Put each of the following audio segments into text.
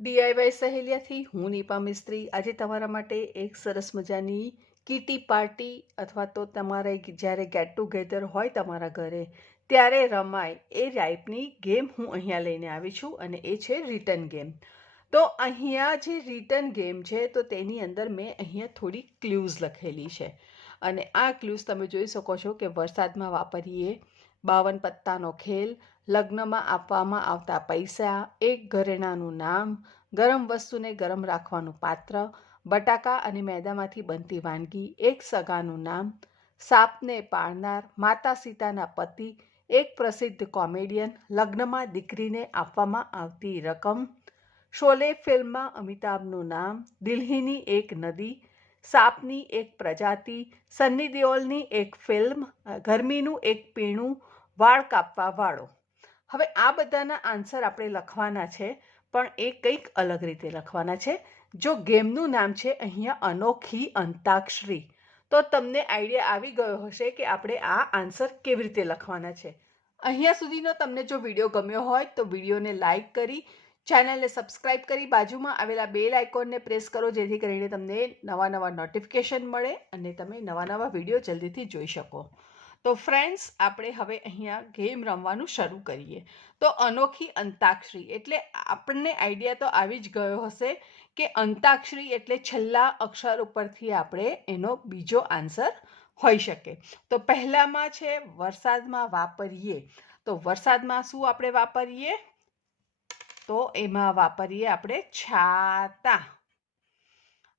DIY સહેલિયાથી હું નીપા મિસ્ત્રી આજે તમારા માટે એક સરસ મજાની કીટી પાર્ટી અથવા તો તમારે જ્યારે ગેટ ટુગેધર હોય તમારા ઘરે ત્યારે રમાય એ ટાઈપની ગેમ હું અહીંયા લઈને આવી છું અને એ છે રિટર્ન ગેમ. તો અહીંયા જે રિટર્ન ગેમ છે તો તેની અંદર મેં અહીંયા થોડી ક્લ્યુઝ લખેલી છે અને આ ક્લ્યુઝ તમે જોઈ શકો છો કે વરસાદમાં વાપરીએ, 52 પત્તાનો ખેલ, લગ્નમાં આપવામાં આવતા પૈસા, એક ઘરેણાનું નામ, ગરમ વસ્તુને ગરમ રાખવાનું પાત્ર, બટાકા અને મેદામાંથી બનતી વાનગી, એક સગાનું નામ, સાપને પાળનાર, માતા સીતાના પતિ, એક પ્રસિદ્ધ કોમેડિયન, લગ્નમાં દીકરીને આપવામાં આવતી રકમ, શોલે ફિલ્મમાં અમિતાભનું નામ, દિલ્હીની એક નદી, સાપની એક પ્રજાતિ, સન્ની દેઓલની એક ફિલ્મ, ગરમીનું એક પીણું, વાળ કાપવા વાળો. હવે આ બધાના આન્સર આપણે લખવાના છે, પણ એ કંઈક અલગ રીતે લખવાના છે. જો ગેમનું નામ છે અહીંયા અનોખી અંતાક્ષરી, તો તમને આઈડિયા આવી ગયો હશે કે આપણે આ આન્સર કેવી રીતે લખવાના છે. અહીંયા સુધીનો તમને જો વિડીયો ગમ્યો હોય તો વિડીયોને લાઈક કરી, ચેનલને સબસ્ક્રાઇબ કરી, બાજુમાં આવેલા બેલ આઇકોનને પ્રેસ કરો જેથી કરીને તમને નવા નોટિફિકેશન મળે અને તમે નવા વિડીયો જલ્દીથી જોઈ શકો. તો ફ્રેન્ડ્સ, આપણે હવે અહીંયા ગેમ રમવાનું શરૂ કરીએ. તો અનોખી અંતાક્ષરી એટલે આપણને આઈડિયા તો આવી જ ગયો હશે કે અંતાક્ષરી એટલે છેલ્લા અક્ષર ઉપરથી આપણે એનો બીજો આન્સર હોઈ શકે. તો પહેલામાં છે વરસાદમાં વાપરીએ. તો વરસાદમાં શું આપણે વાપરીએ? તો એમાં વાપરીએ આપણે છાતા.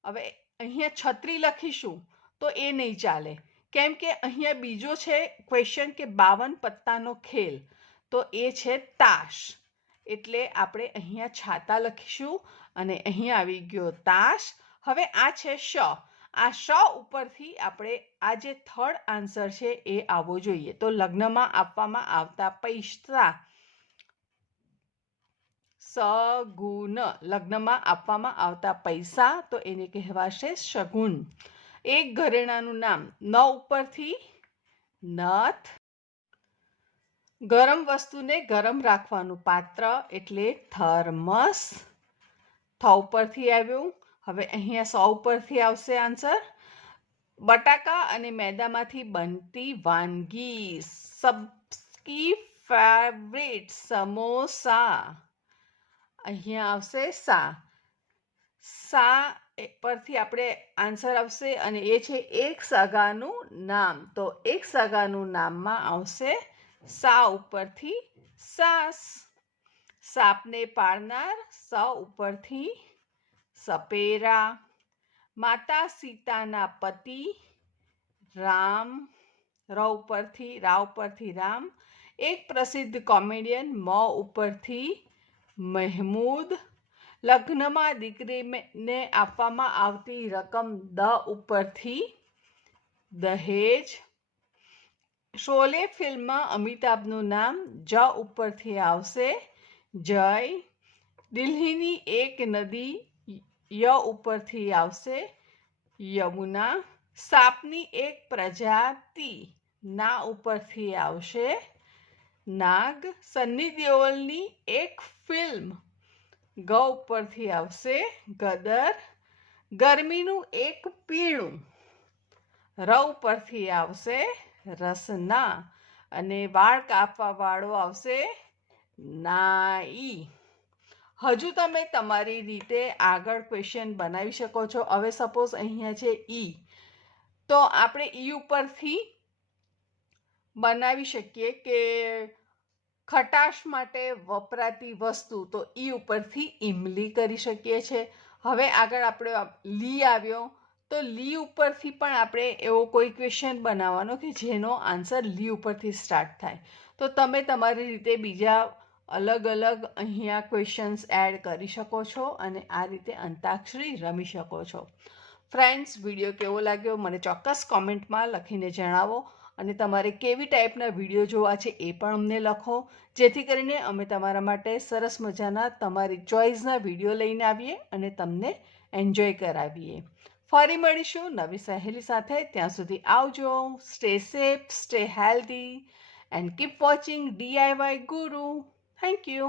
હવે અહીંયા છત્રી લખીશું તો એ નહીં ચાલે, કેમ કે અહીંયા બીજો છે ક્વેશ્ચન કે 52 પત્તાનો ખેલ, તો એ છે તાશ. એટલે આપણે અહીંયા છાતા લખીશું અને અહીંયા આવી ગયો તાશ. હવે આ છે શ. આ શ ઉપરથી આપણે આ જે થર્ડ આન્સર છે એ આવવો જોઈએ. તો લગ્નમાં આપવામાં આવતા પૈસા, સગુન, લગ્નમાં આપવામાં આવતા પૈસા, તો એને કહેવાશે શગુન. એક ઘરેણાનું નામ, ન ઉપરથી નથ, ગરમ વસ્તુને ગરમ રાખવાનું પાત્ર એટલે થર્મસ, થ ઉપરથી આવ્યું. હવે અહીંયા 100 ઉપરથી આવશે આન્સર. બટાકા અને મેદામાંથી બનતી વાનગી, સબકી ફેવરિટ સમોસા. અહીંયા આવશે સા. સા પરથી આપણે આન્સર આવશે અને એ છે એક સગાનું નામ. તો એક સગાનું નામમાં આવશે સા ઉપરથી સાસ. સાપને પાળનાર, સ ઉપરથી સપેરા. માતા સીતાના પતિ, રામ, રા ઉપરથી રામ. એક પ્રસિદ્ધ કોમેડિયન, મ ઉપરથી મહેમૂદ. લગ્નમાં દીકરીને આપવામાં આવતી રકમ, દ ઉપરથી દહેજ. શોલે ફિલ્મમાં અમિતાભનું નામ, જ ઉપરથી આવશે જય. દિલ્હીની એક નદી, ય ઉપરથી આવશે યમુના. સાપની એક પ્રજાતિ, ના ઉપરથી આવશે નાગ. સન્ની દેઓલની એક ફિલ્મ, ગ ઉપરથી આવશે ગદર. ગરમીનું એક પીણું, ર ઉપરથી આવશે રસના. અને વાળ કાપવા વાળો આવશે નાઈ. હજુ તમે તમારી રીતે આગળ ક્વેશ્ચન બનાવી શકો છો. હવે સપોઝ અહીંયા છે ઈ, તો આપણે ઈ ઉપરથી બનાવી શકીએ કે ખટાશ માટે વપરાતી વસ્તુ, તો ઈ ઉપરથી ઇમલી કરી શકીએ છીએ. હવે આગળ આપણે લી આવ્યો, તો લી ઉપરથી પણ આપણે એવો કોઈ ક્વેશ્ચન બનાવવાનો કે જેનો આન્સર લી ઉપરથી સ્ટાર્ટ થાય. તો તમે તમારી રીતે બીજા અલગ અહીંયા ક્વેશ્ચન્સ એડ કરી શકો છો અને આ રીતે અંતાક્ષરી રમી શકો છો. ફ્રેન્ડ્સ, વિડીયો કેવો લાગ્યો મને ચોક્કસ કોમેન્ટમાં લખીને જણાવો અને તમારે કેવી ટાઈપના વિડીયો જોવા છે એ પણ અમને લખો, જેથી કરીને અમે તમારા માટે સરસ મજાના તમારી ચોઈસના વિડીયો લઈને આવીએ અને તમને એન્જોય કરાવીએ. ફરી મળીશું નવી સહેલી સાથે. ત્યાં સુધી આવજો. Stay safe, stay healthy and keep watching DIY Guru. Thank you.